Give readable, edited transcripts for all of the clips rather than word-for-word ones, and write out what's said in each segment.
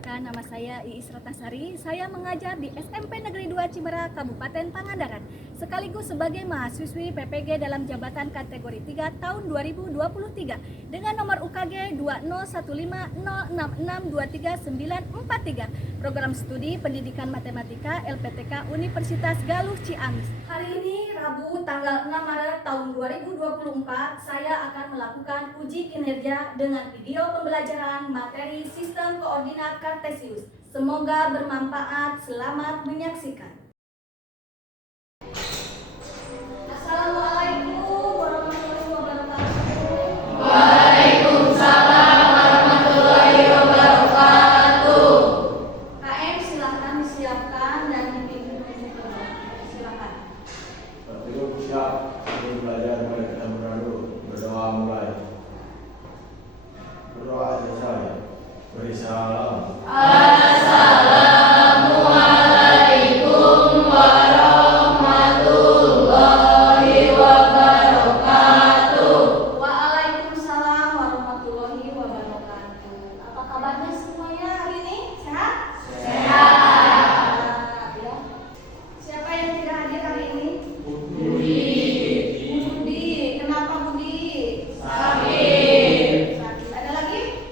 perkenalkan, nama saya Iis Ratnasari. Saya mengajar di SMP Negeri 2 Cibera, Kabupaten Pangandaran, sekaligus sebagai mahasiswi PPG dalam jabatan kategori 3 tahun 2023 dengan nomor UKG 2015066233943, program studi pendidikan matematika LPTK Universitas Galuh Ciamis. Hari ini Rabu tanggal 6 Maret tahun 2024, saya akan melakukan uji kinerja dengan video pembelajaran materi sistem koordinat Kartesius. Semoga bermanfaat. Selamat menyaksikan. Assalamualaikum warahmatullahi wabarakatuh. Waalaikumsalam warahmatullahi wabarakatuh. KM silahkan disiapkan dan dipimpin menuju ke bawah. Silakan. Tertib siap, ini belajar mulai kita berdoa. Berdoa mulai. Berdoa aja saya. Beri salam. Assalamualaikum warahmatullahi wabarakatuh. Waalaikumsalam warahmatullahi wabarakatuh. Apa kabarnya semuanya hari ini? Sehat? Sehat. Ya. Siapa yang tidak hadir hari ini? Budi. Budi. Kenapa Budi? Sakit. Sakit. Ada lagi?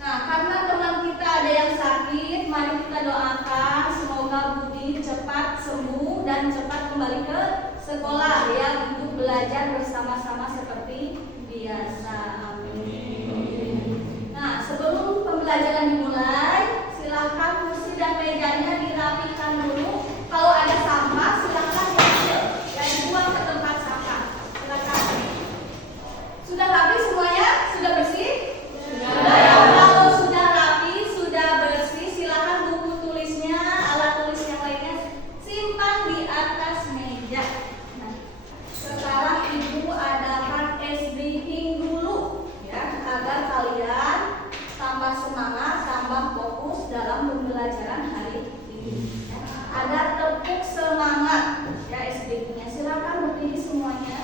Nah, karena teman kita ada yang sakit, mari kita doakan semoga Budi cepat sembuh dan cepat kembali ke sekolah ya, untuk belajar bersama-sama seperti biasa. Amin. Nah, sebelum pembelajaran dimulai, silakan kursi dan mejanya dirapikan dulu. Kalau ada sampah, silakan diambil dan dibuang ke tempat sampah. Silakan. Sudah rapi semuanya? Sudah bersih? Sudah ya. Kalau sudah rapi, sudah bersih, silakan buku tulisnya, alat tulis yang lainnya simpan di atas meja. Nah, sekarang Ibu adakan SBing dulu ya, agar kalian tambah semangat, tambah fokus dalam pembelajaran hari ini. Ada tepuk semangat ya SBing-nya. Silakan berdiri semuanya.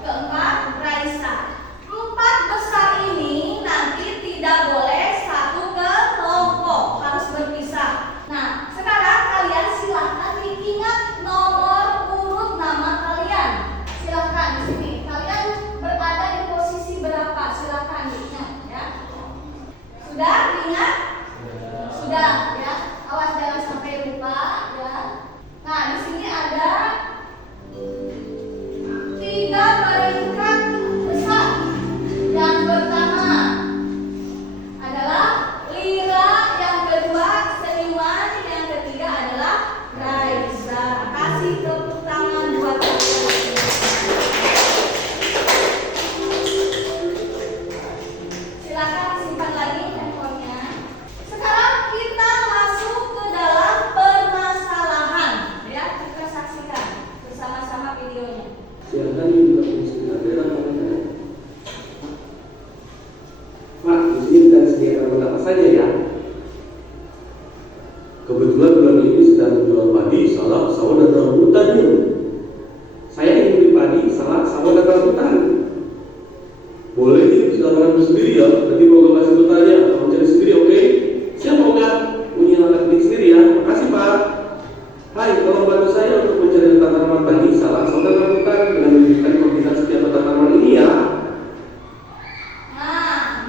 keempat Raisa. 4 besar ini nanti tidak boleh satu kelompok, harus berpisah. Nah, sekarang kalian silahkan diingat nomor urut nama kalian. Silahkan di sini. Kalian berada di posisi berapa? Silahkan diingat ya. Sudah diingat? Sudah ya. Awas jangan sampai lupa ya. Nah, di sini ada 3 peringkat besar. Yang pertama adalah Lira, yang kedua Seniman, yang ketiga adalah Raisa. Kasih tepuk tangan buat kalian. Silakan simpan lagi handphonenya. Sekarang kita masuk ke dalam permasalahan ya, kita saksikan bersama-sama videonya. Silakan dibuka fungsi kamera mengenai. Pak, di sini kita sediakan apa saja ya? Kebetulan bulan ini sedang menjual padi, salak, sawah dan rambutan yuk. Saya ingin beli padi, salak, sawah dan rambutan. Boleh yuk, silakan ambil sendiri ya. Nanti mau gue kasih bertanya, kamu cari sendiri, oke? Siapa mau nggak? Punya anak ini sendiri ya. Makasih Pak. Hai, tolong bantu saya untuk mencari tanaman padi, salak, sawah dan rambutan dengan memberikan koordinat setiap tanaman ini ya. Nah,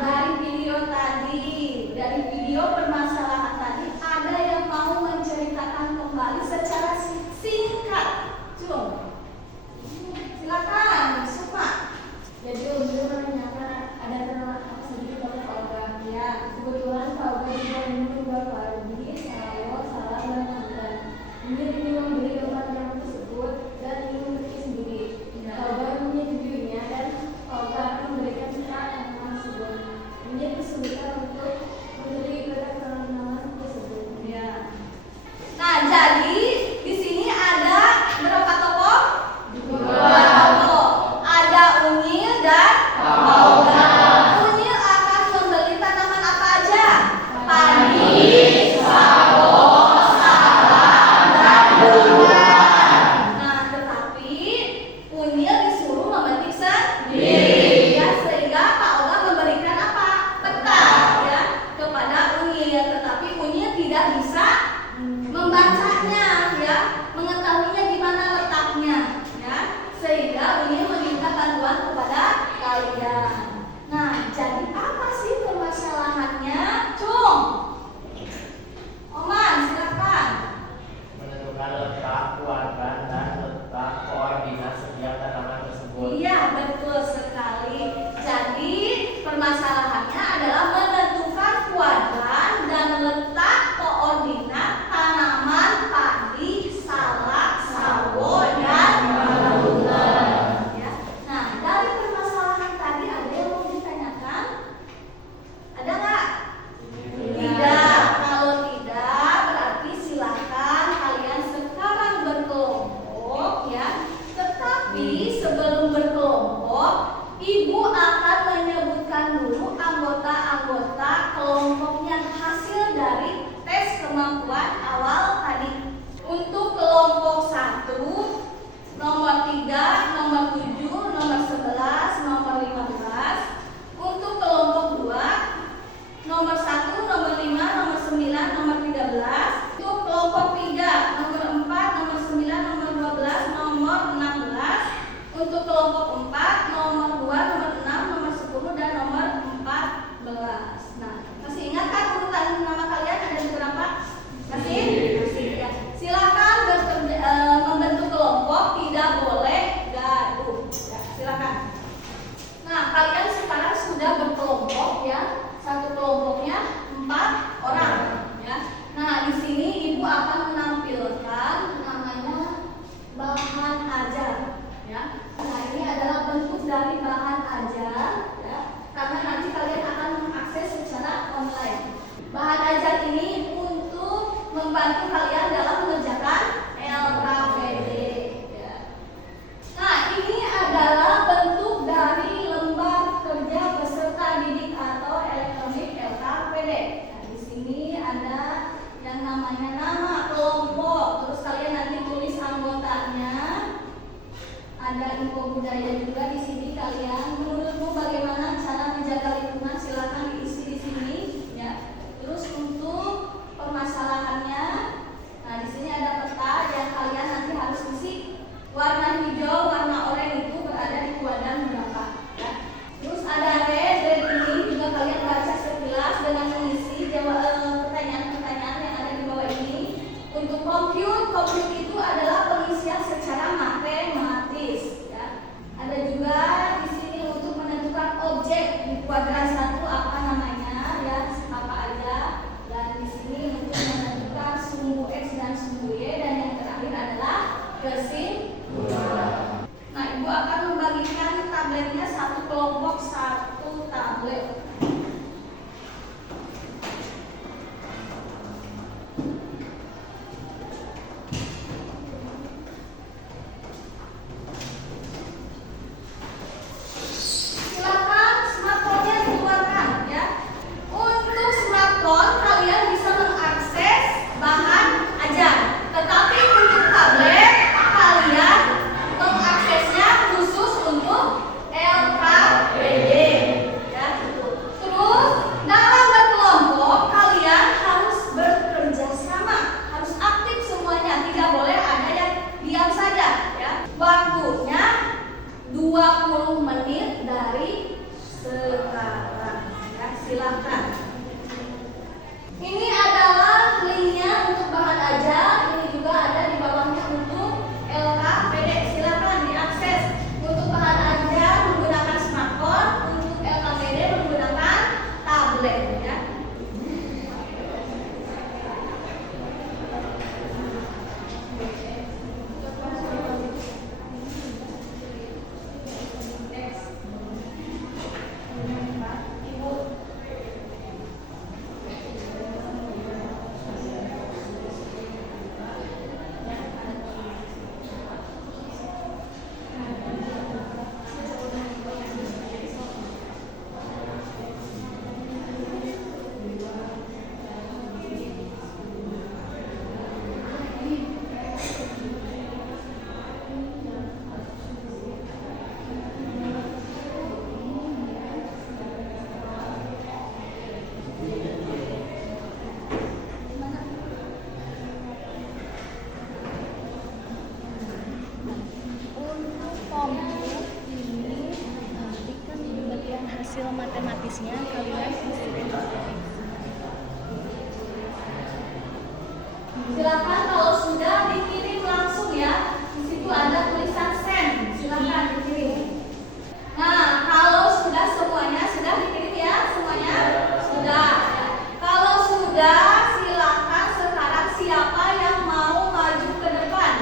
dari video permasalahan tadi, ada yang mau menceritakan kembali secara singkat. Cung, silakan, Sukma. Jadi beliau menanyakan ada tanaman sedikit oleh Pak Oga. Ya, kebetulan Pak Oga juga menjual padi, sawah, salak dan rambutan. Dia ingin membeli keempat tanaman tersebut dan ingin membeli sendiri. Pak Oga menyetujuinya dan Pak Oga akan memberikan syarat tanaman tersebut. Menjadi kesulitan untuk membeli keempat tanaman tersebut. Ya. Nah, jadi di sini ada berapa tokoh? 2 tokoh. Ada Unyil dan Pak Oga. Unyil akan membeli tanaman apa aja? Padi, sawah, salak, dan buah. Nah, tetapi Unyil disuruh memetik sendiri. Ya, sehingga Pak Oga memberikan apa? Peta ya kepada Unyil. Tetapi Unyil tidak bisa membacanya ya, mengetahuinya di mana letaknya ya, sehingga Unyil meminta bantuan kepada kalian. Nah, jadi apa sih permasalahannya? Cung, Oman, silakan. Menentukan letak, kuadran, dan letak koordinat setiap tanaman tersebut. Iya, betul sekali. Jadi permasalahannya adalah menentukan kuadran dan letak koordinat tanaman padi, salak, sawo, dan rambutan. Ya. Nah, dari permasalahan tadi ada yang mau ditanyakan? Ada nggak? Tidak. Kalau tidak, berarti silakan kalian sekarang berkelompok ya. Tetapi sebelum berkelompok, Ibu akan menyebutkan dulu anggota-anggota kelompok yang hasil dari tes kemampuan awal tadi. Untuk kelompok 1, nomor 3, nomor 7, nomor 11, nomor 15. Untuk kelompok 2, nomor 1, nomor 5, nomor 9, nomor 13. Untuk kelompok 3, nomor 4, nomor 9, nomor 12, nomor 16. Untuk kelompok 4, nomor 2, nomor 6, nomor 10, dan nomor 14. Nah, masih ingat kan urutan nama kalian ada di berapa? Masih? Masih ya. Silakan membentuk kelompok, tidak boleh gaduh. Ya, silakan. Nah, kalian sekarang sudah berkelompok ya. Satu kelompoknya 4 orang ya. Nah, di sini Ibu akan menampilkan namanya bahan ajar ya. Nah, ini adalah bentuk dari bahan ajar ya. Karena nanti kalian akan mengakses secara online. Bahan ajar ini untuk membantu kalian dalam mengerjakan LKPD ya. Nah, ini adalah bentuk juga di sini kalian menurutmu bagaimana cara menjaga lingkungan, silakan diisi di sini ya. Terus untuk permasalahannya, nah di sini ada peta yang kalian nanti harus isi. Warna hijau, warna oranye itu berada di kuadran berapa ya. Terus ada red ini juga kalian baca sekilas dengan mengisi pertanyaan-pertanyaan yang ada di bawah ini. Untuk compute itu adalah pengisian secara matematis ya. Ada juga di sini untuk menentukan objek di kuadran 1 apa namanya ya, apa aja. Dan di sini untuk menentukan sumbu X dan sumbu Y, dan yang terakhir adalah kesimpulan. Nah, Ibu akan membagikan tabletnya satu kelompok satu tablet. Silakan smartphone-nya dikeluarkan ya. Untuk smartphone kalian bisa mengakses bahan ajar, tetapi untuk tablet kalian mengaksesnya khusus untuk LKPD ya. Terus dalam berkelompok kalian harus bekerja sama, harus aktif semuanya, tidak boleh ada yang diam saja ya. Waktunya 20 menit dari sekarang ya, silakan. Ini adalah linknya untuk bahan ajar, ini juga ada di bawahnya untuk LKPD, silakan diakses. Untuk bahan ajar menggunakan smartphone, untuk LKPD menggunakan tablet ya. Hasil matematisnya kalian Silakan kalau sudah dikirim langsung ya. Di situ ada tulisan send, silakan dikirim. Nah, kalau sudah semuanya sudah dikirim ya, semuanya sudah. Ya. Kalau sudah, silakan sekarang siapa yang mau maju ke depan?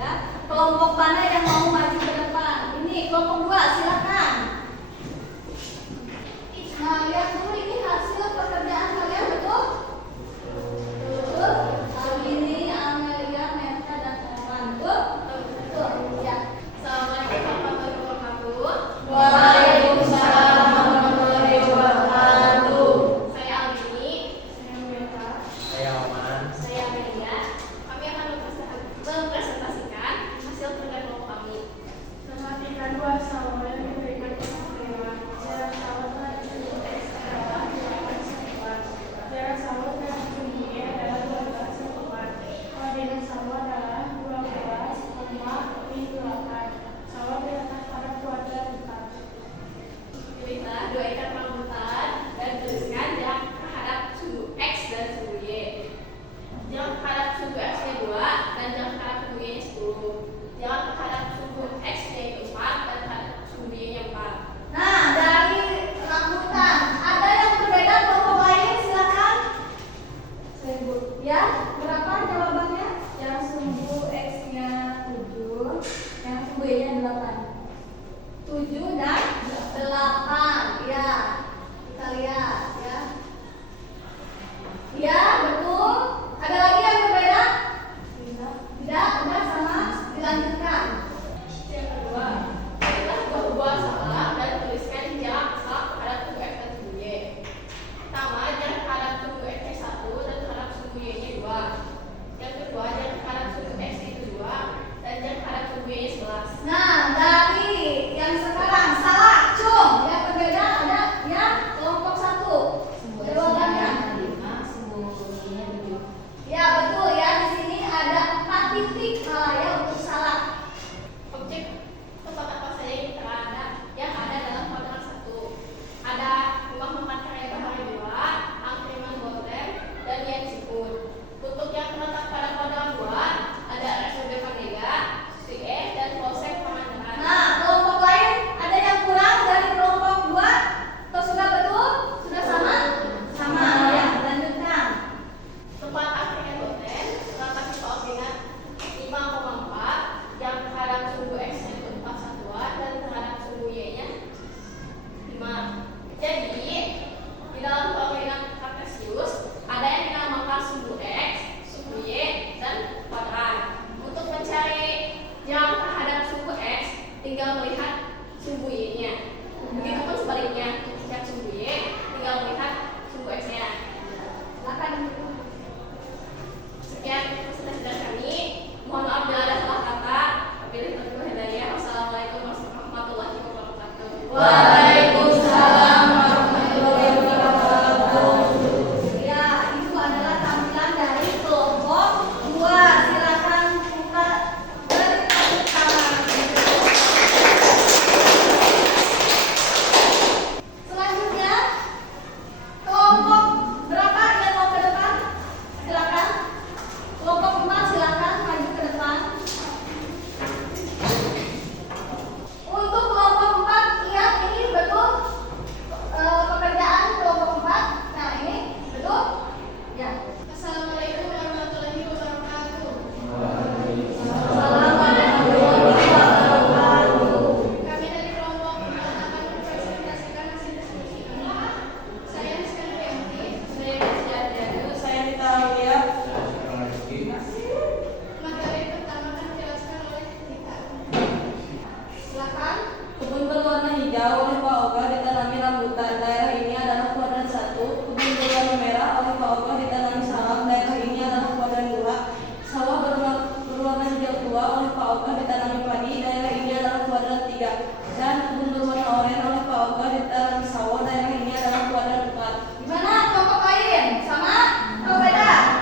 Ya, kelompok mana yang mau maju ke depan? Ini kelompok 2, silakan. Nah, lihat dulu ini hasil pekerjaan kalian, betul? Betul. Ini Amelia, Meta, dan Evan. Betul? Betul. Ya. Waalaikumsalam warahmatullahi wabarakatuh. Ya, itu adalah tampilan dari kelompok 2. Silakan buka dari tepuk tangan. Selanjutnya, kelompok berapa yang mau ke depan? Silakan. Kelompok 4 silakan maju ke depan. Untuk kelompok 4, lihat ini betul pekerjaan kelompok 4. Nah, ini betul? Ya. Assalamualaikum warahmatullahi wabarakatuh. Assalamualaikum warahmatullahi wabarakatuh. Kami dari kelompok 4 akan mempresentasikan hasil diskusi kami. Saya Rizka Nurianti. Saya Desiatya. Saya Nita Aulia. Materi pertama akan dijelaskan oleh kita. Silakan. Kebun berwarna hijau oleh Pak Oga ditanami rambutan. Daerah ini adalah kuadran 1. Kebun berwarna merah oleh Pak Oga ditanami salam. Daerah ini adalah kuadran 2. Sawah berwarna hijau tua oleh Pak Oga ditanami padi. Daerah ini adalah kuadran 3. Dan kebun berwarna oranye oleh Pak Oga ditanami sawo. Daerah ini adalah kuadran 4. Gimana kelompok lain? Sama atau beda?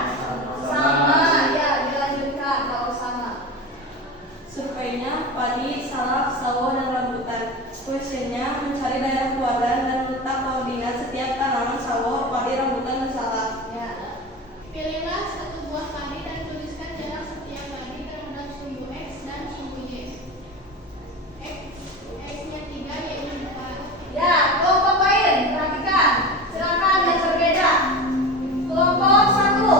Sama. Ya, dilanjutkan kalau sama. Surveinya padi, salak, sawo, dan rambutan. Kuesionernya mencari daerah kuadran dan letak koordinat setiap tanaman sawo, padi, rambutan, dan salak. Ya. Pilihlah satu buah padi dan tuliskan jarak setiap padi terhadap sumbu X dan sumbu Y. X-nya 3, Y-nya 4. Ya, kelompok lain, perhatikan. Silakan yang berbeda. Kelompok 1,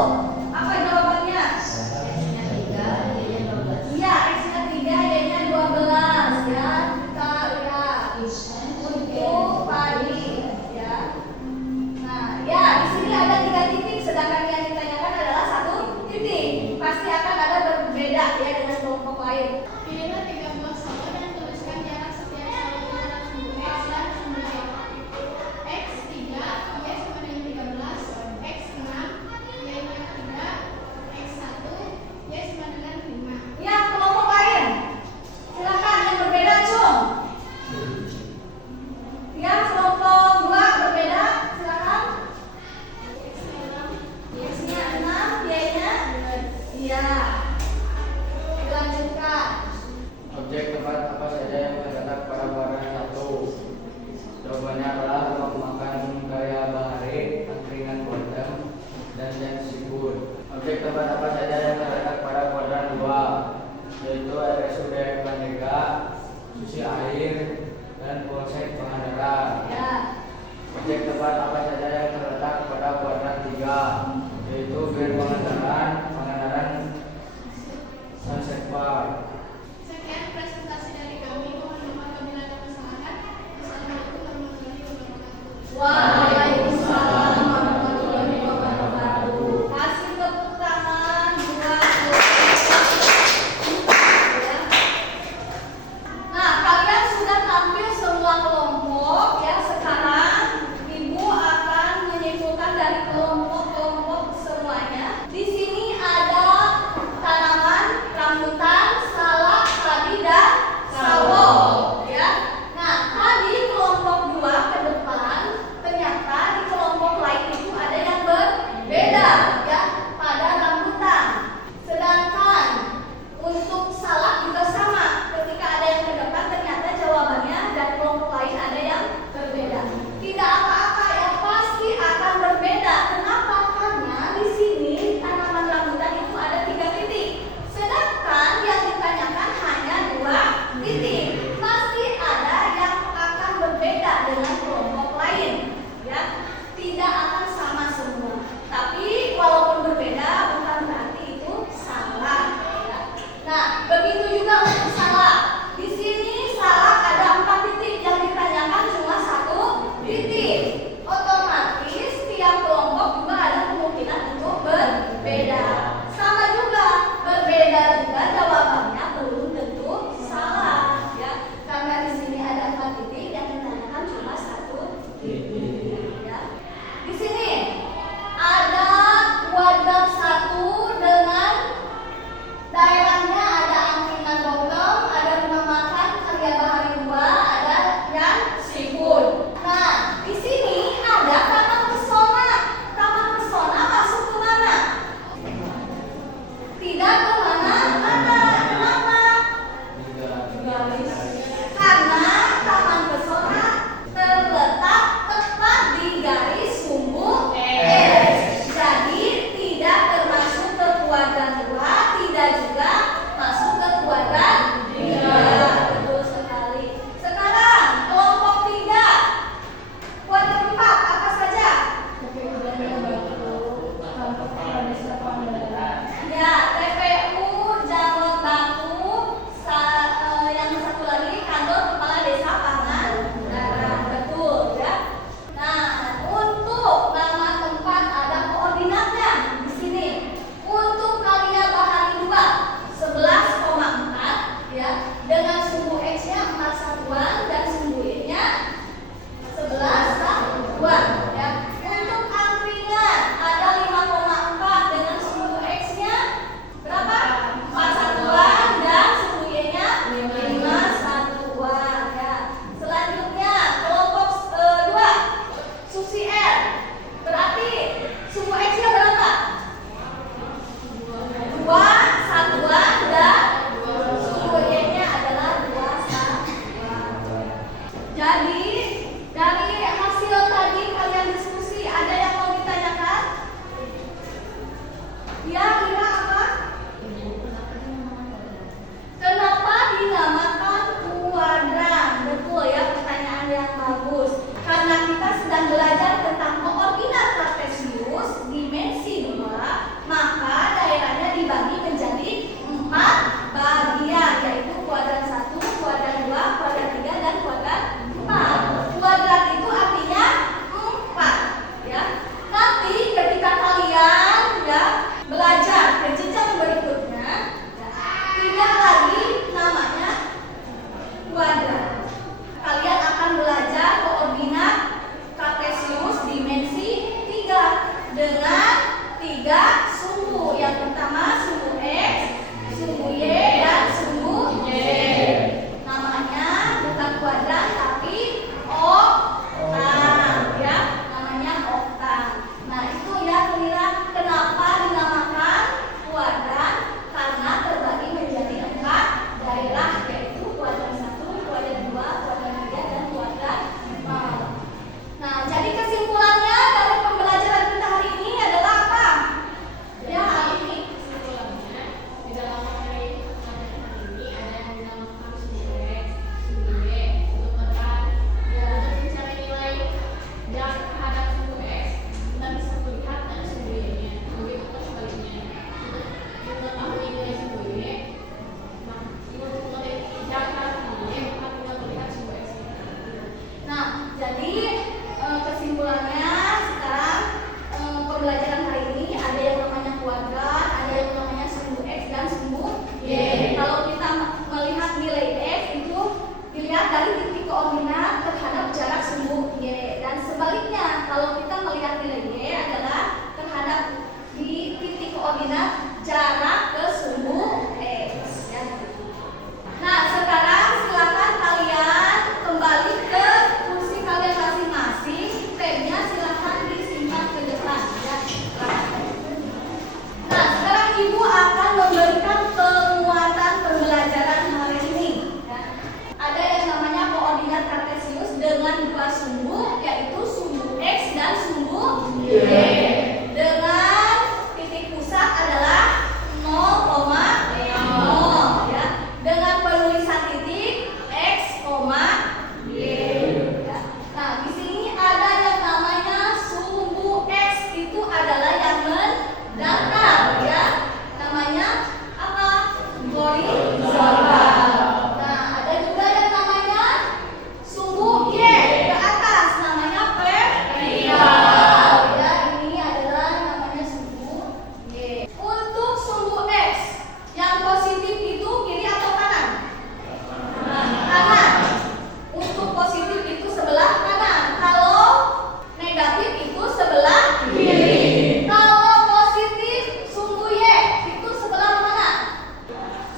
apa jawabannya? X-nya 3, Y-nya 12. Iya, X-nya 3, Y-nya 12. Ya, kita lihat. Untuk padi, ya. Nah, ya, di sini ada 3 titik, sedangkan yang ditanyakan adalah 1 titik. Pasti akan ada berbeda ya dengan kelompok lain. Pilihlah 3 buah sawo dan tuliskan jarak setiap sawo terhadap sumbu X dan sumbu Y. X 3, Y sama dengan 13, X 6, Y-nya 3, X 1, Y sama dengan 5. Ya, kelompok lain. Silakan yang berbeda, Cung. Ya, kelompok 2 berbeda. Silakan. X-nya 6, Y-nya. Iya. Dilanjutkan. Objek tempat apa saja yang terletak pada kuadran 1? Jawabannya adalah ruang makan Gaya Bahari, angkringan Gondang, dan Jansibur. Objek tempat apa saja yang terletak pada kuadran 2? Yaitu RSUD Bandega, Susi Air, dan Polsek Pangandaran. Ya. Objek tempat apa saja yang terletak pada kuadran 3? Yaitu Grand Pangandaran, Sunset Park. Sekian presentasi dari kami. Mohon maaf apabila ada kesalahan. Assalamualaikum warahmatullahi wabarakatuh. Waalaikumsalam warahmatullahi wabarakatuh. Kasih tepuk tangan buat ya. Nah, kalian sudah tampil semua kelompok. Jadi dari hasil tadi kalian diskusi ada yang mau ditanyakan? Ya, kira apa? Kenapa dinamakan kuadran? Betul ya, pertanyaan yang bagus. Karena kita sedang belajar tentang koordinat kartesius dimensi 2, maka daerahnya dibagi menjadi 4 bagian, yaitu kuadran 1, kuadran 2, kuadran 3, dan kuadran 4. Kuadrat itu artinya 4 ya. Nanti ketika kalian ya belajar ke jenjang berikutnya, tidak lagi namanya kuadrat. Kalian akan belajar koordinat kartesius dimensi 3 dengan 3 sumbu. Yang pertama sumbu X, sumbu Y, dan sumbu Y. Namanya bukan kuadran tapi oktan ya, namanya oktan. Nah itu ya kira kenapa dinamakan kuadran, karena terbagi menjadi 4 daerah, yaitu kuadran 1, kuadran 2, kuadran 3, dan kuadran 4. Nah jadi kesimpulannya dari pembelajaran kita hari ini adalah apa? Ya ini Kesimpulannya, di dalam materi ini ada yang dinamakan sumbu X, sumbu Y untuk mencari nilai yang terhadap sumbu X, kita bisa melihat dari sumbu Y-nya. Begitu pun sebaliknya, untuk mengetahui nilai sumbu Y, untuk melihat yang terhadap sumbu Y, maka kita melihat sumbu X. Nah, jadi kesimpulannya sekarang pembelajaran hari ini ada yang namanya kuadrat, ada yang namanya sumbu X dan sumbu Y. Kalau kita melihat nilai X itu dilihat dari titik koordinat terhadap jarak sumbu Y, dan sebaliknya kalau kita melihat nilai Y adalah terhadap di titik koordinat jarak ke sumbu X ya. Nah, sekarang silakan kalian kembali ke kursi kalian masing-masing. Tabnya silakan disimpan ke depan ya. Nah, sekarang Ibu akan memberikan penguatan pembelajaran hari ini ya. Ada yang namanya koordinat kartesius dengan 2 sumbu, yaitu sumbu X dan sumbu Y. Dengan titik pusat adalah 0,0 ya. Dengan penulisan titik X, Y ya. Nah, di sini ada yang namanya sumbu X, itu adalah yang mendatar ya. Namanya apa? Horizontal. Nah, ada juga yang namanya sumbu Y ke atas, namanya vertikal ya. Ini adalah namanya sumbu Y. Untuk sumbu X yang positif itu kiri atau kanan? Kanan. Untuk positif itu sebelah kanan. Kalau negatif itu sebelah kiri. Kalau positif sumbu Y itu sebelah mana?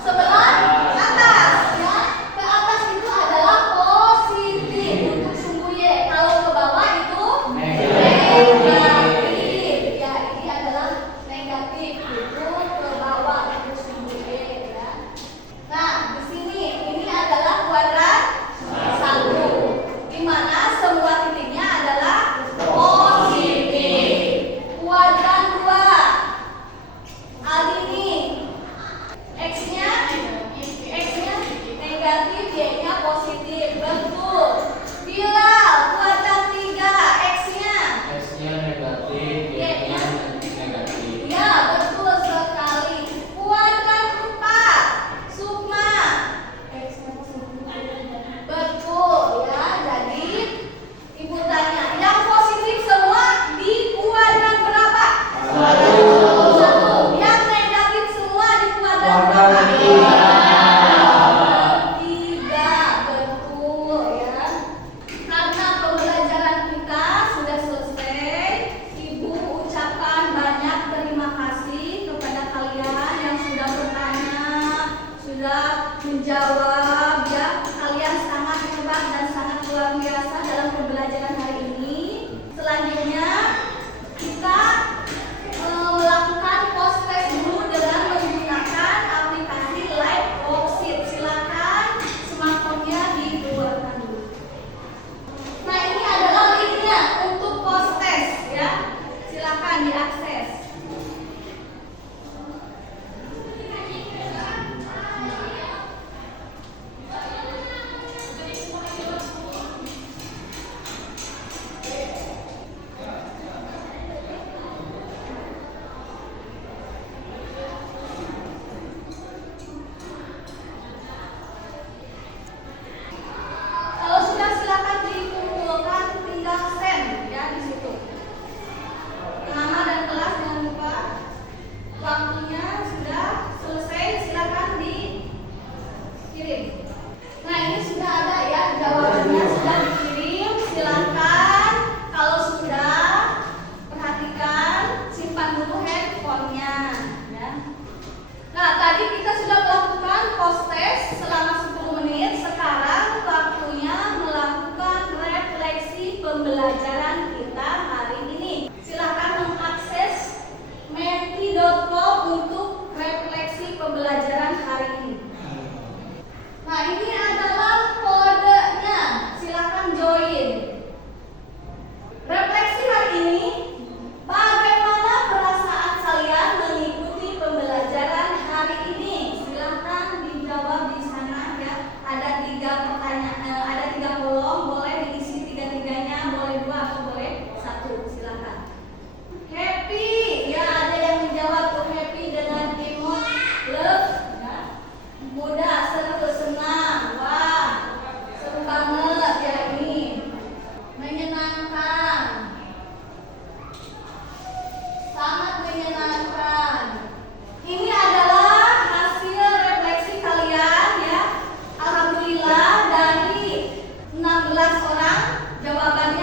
Sebelah atas ya. Ke atas itu adalah positif untuk sumbu Y. Kalau ke bawah itu negatif. Ya, ini adalah negatif itu ke bawah untuk sumbu Y ya. Nah, di sini ini adalah kuadran 1, di mana semua titiknya adalah positif. Kuadran 2, ini X-nya negatif, Y-nya positif. Betul. Bila kuadran 3, X-nya X-nya negatif, Y-nya negatif. ya, betul sekali. Kuadran 4, Sukma. Betul ya. Jadi Ibu tanya, yang positif semua di kuadran berapa? 1. Yang negatif semua di kuadran berapa? 3. Betul ya. Karena pembelajaran kita sudah selesai, Ibu ucapkan banyak terima kasih kepada kalian yang sudah bertanya, sudah menjawab ya. Kalian sangat hebat dan sangat luar biasa dalam pembelajaran hari ini. Selanjutnya kita melakukan post-test dulu dengan menggunakan aplikasi Live Worksheet. Silakan smartphone-nya dikeluarkan dulu. pembelajaran kita hari ini. Silakan mengakses menti.com untuk refleksi pembelajaran hari ini. Nah, ini adalah kodenya. Silakan join. Refleksi hari ini, bagaimana perasaan kalian mengikuti pembelajaran hari ini? Silakan dijawab di sana ya. Ada 3 pertanyaan, ada 3 kolom, boleh diisi 3-3-nya, boleh 2 atau boleh 1. Silakan. Happy, ya ada yang menjawab tuh happy dengan emot love, ya. Mudah, seru, senang, wah, seru banget ya ini. Menyenangkan, sangat menyenangkan. Ini adalah hasil refleksi kalian ya. Alhamdulillah dari 16 orang jawabannya